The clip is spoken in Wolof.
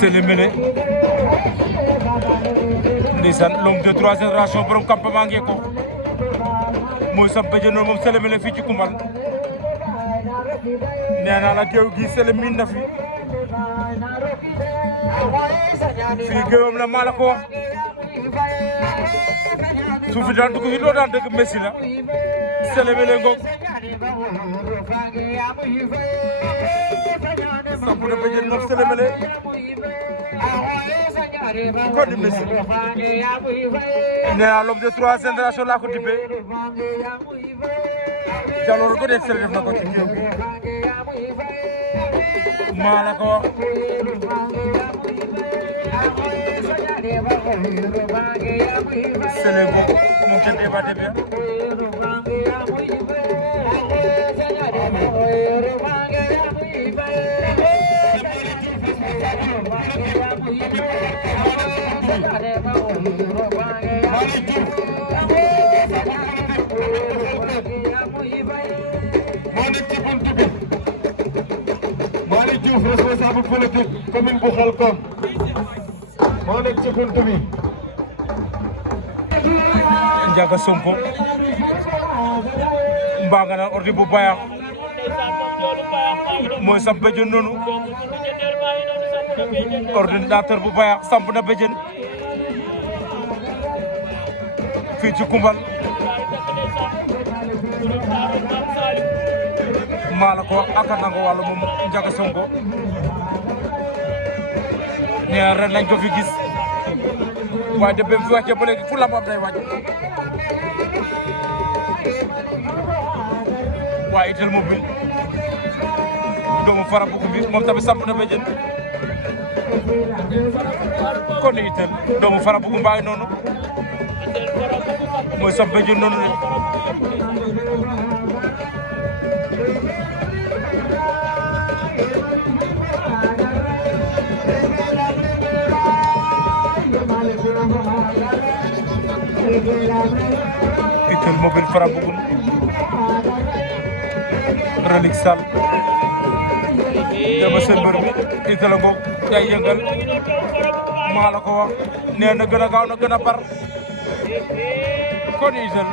Sélémélé ndeysaan l'homme de 3 générations borom campement Ngeko mooy samp jënoon moom Sélémélé fii ci Koumbal nee naa la géew gi Sélé miin na fi fii géewam la maa la ko wax su fi daan dugg fi loo daan dëgg Messi la Sélémélé ngoog samp na ba jël moom Sélémélé ko di Messi nee naa l'homme de 3 générations laa ko dippee jaloor ko def Sélé def na ko ci géew bi maa la ko wax Sélé boobu mu ngi ca débat Malick Diouf responsable politique commune bu Khelcom moo nekk ci buntu bi. Ndiaga Sonko mbaa nga naan ordi bu bayax mooy samp béjjën noonu ordinateur bu bayax samp na béjjën fii ci Koumbal maa la ko wax ak nangu wàllu moom Ndiaga Sonko nee ren lañ ko fi gis waaye de bem fi wàccee ba léegi fu lamb am day wàcc waaye Itel Mobile doomu fara buku bi moom tamit samp na béjjën kon Itel doomu fara buku mbaa ngi noonu mooy samp béjjën noonu la Itel Mobile fara bugun Relique Sall dama seen mbër mi Itel a ngoog day yëngal maa la ko wax nee na gën a gaaw na gën a bar kon Itel